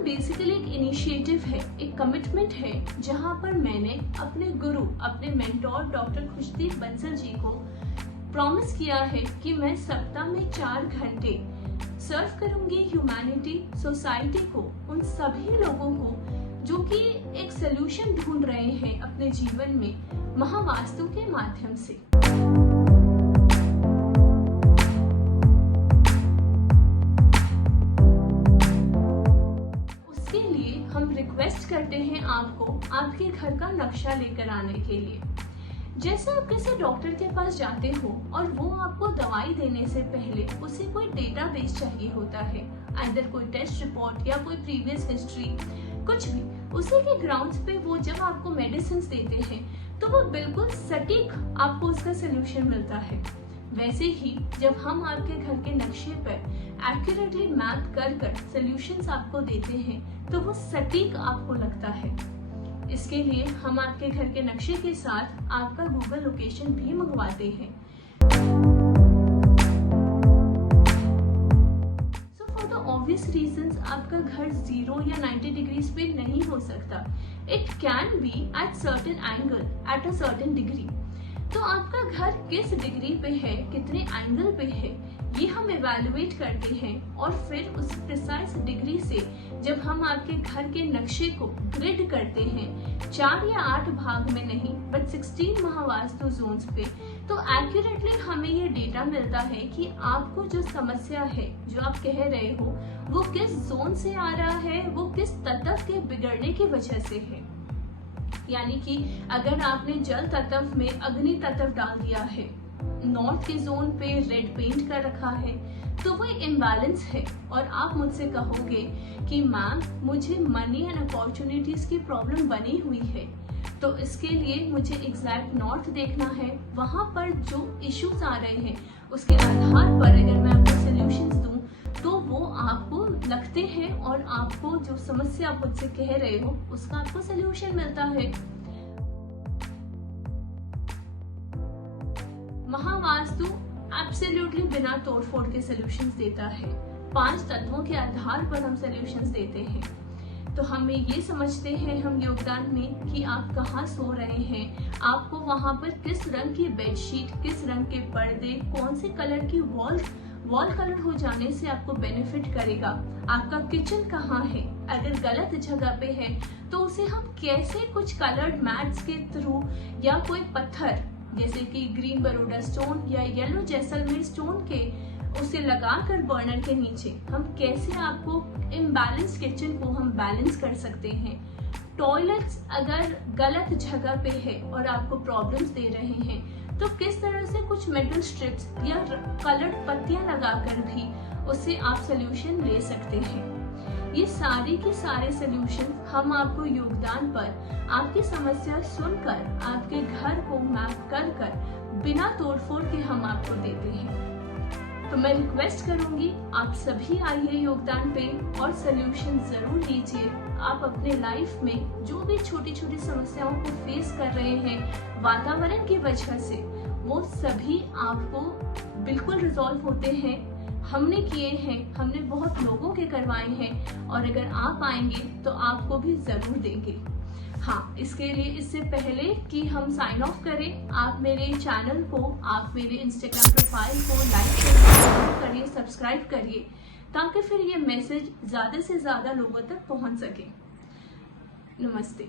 योगदान बेसिकली एक इनिशिएटिव है, एक कमिटमेंट है, जहां पर मैंने अपने गुरु, अपने मेंटोर डॉक्टर खुशदीप बंसल जी को प्रॉमिस किया है कि मैं सप्ताह में 4 घंटे सर्व करूंगी ह्यूमैनिटी, सोसाइटी को, उन सभी लोगों को जो कि एक सोल्यूशन ढूंढ रहे हैं अपने जीवन में महावास्तु के माध्यम से। उसके लिए हम रिक्वेस्ट करते हैं आपको आपके घर का नक्शा लेकर आने के लिए। जैसे आप किसी डॉक्टर के पास जाते हो और वो आपको दवाई देने से पहले उसे कोई डेटाबेस चाहिए होता है, आइदर कोई टेस्ट रिपोर्ट या कोई प्रीवियस हिस्ट्री, कुछ भी। उसी के ग्राउंड्स पे वो जब आपको मेडिसिन देते हैं तो वो बिल्कुल सटीक आपको उसका सोल्यूशन मिलता है। वैसे ही जब हम आपके घर के नक्शे पर एक्यूरेटली मैप कर सोल्यूशंस आपको देते हैं तो वो सटीक आपको लगता है। इसके लिए हम आपके घर के नक्शे के साथ आपका गूगल लोकेशन भी मंगवाते हैं। So for the obvious reasons आपका घर 0 या 90 डिग्रीज पे नहीं हो सकता। It can be at certain angle at a certain degree. तो आपका घर किस डिग्री पे है, कितने एंगल पे है, ये हम इवैल्यूएट करते हैं और फिर उस प्रिसाइज डिग्री से जब हम आपके घर के नक्शे को ग्रिड करते हैं 4 या 8 भाग में नहीं बट 16 महावास्तु जोन्स पे, तो एक्यूरेटली हमें ये डेटा मिलता है कि आपको जो समस्या है, जो आप कह रहे हो, वो किस जोन से आ रहा है, वो किस तत्व के बिगड़ने की वजह से है। यानी कि अगर आपने जल तत्व में अग्नि तत्व डाल दिया है, नॉर्थ के जोन पे रेड पेंट कर रखा है, तो वो इम्बैलेंस है और आप मुझसे कहोगे कि मैम मुझे मनी एंड अपॉर्चुनिटीज की प्रॉब्लम बनी हुई है, तो इसके लिए मुझे एग्जैक्ट नॉर्थ देखना है, वहां पर जो इश्यूज आ रहे हैं उसके आधार पर अगर मैं आपको सॉल्यूशंस दूं तो वो आपको लगते हैं और आपको जो समस्या आप मुझसे कह रहे हो उसका आपको सॉल्यूशन मिलता है। महावास्तु एब्सोल्युटली बिना तोड़फोड़ के सॉल्यूशंस देता है। 5 तत्वों के आधार पर हम सॉल्यूशंस देते हैं। तो हमें ये समझते हैं हम योगदान में कि आप कहाँ सो रहे हैं, आपको वहां पर किस रंग की बेडशीट, किस रंग के पर्दे, कौन से कलर की वॉल कलर हो जाने से आपको बेनिफिट करेगा, आपका किचन कहाँ है, अगर गलत जगह पे है तो उसे हम कैसे कुछ कलर्ड मैट्स के थ्रू या कोई पत्थर जैसे कि ग्रीन बरोडा स्टोन या येलो जैसलमेर स्टोन के उसे लगाकर बर्नर के नीचे हम कैसे आपको इम्बैलेंस किचन को हम बैलेंस कर सकते हैं। टॉयलेट्स अगर गलत जगह पे है और आपको प्रॉब्लम्स दे रहे हैं तो किस तरह से कुछ मेटल स्ट्रिप्स या कलर्ड पत्तियां लगाकर भी उससे आप सोल्यूशन ले सकते हैं। ये सारे के सारे सोल्यूशन हम आपको योगदान पर आपकी समस्या सुनकर आपके घर को मैप कर बिना तोड़फोड़ के हम आपको देते हैं। तो मैं रिक्वेस्ट करूंगी आप सभी आइए योगदान पे और सोल्यूशन जरूर लीजिए। आप अपने लाइफ में जो भी छोटी छोटी समस्याओं को फेस कर रहे हैं वातावरण की वजह से, वो सभी आपको बिल्कुल रिजॉल्व होते हैं। हमने किए हैं, हमने बहुत लोगों के करवाए हैं और अगर आप आएंगे तो आपको भी जरूर देंगे। हाँ, इसके लिए इससे पहले कि हम साइन ऑफ करें, आप मेरे चैनल को, आप मेरे इंस्टाग्राम प्रोफाइल को लाइक करिए, सब्सक्राइब करिए, ताकि फिर ये मैसेज ज़्यादा से ज़्यादा लोगों तक पहुंच सके। नमस्ते।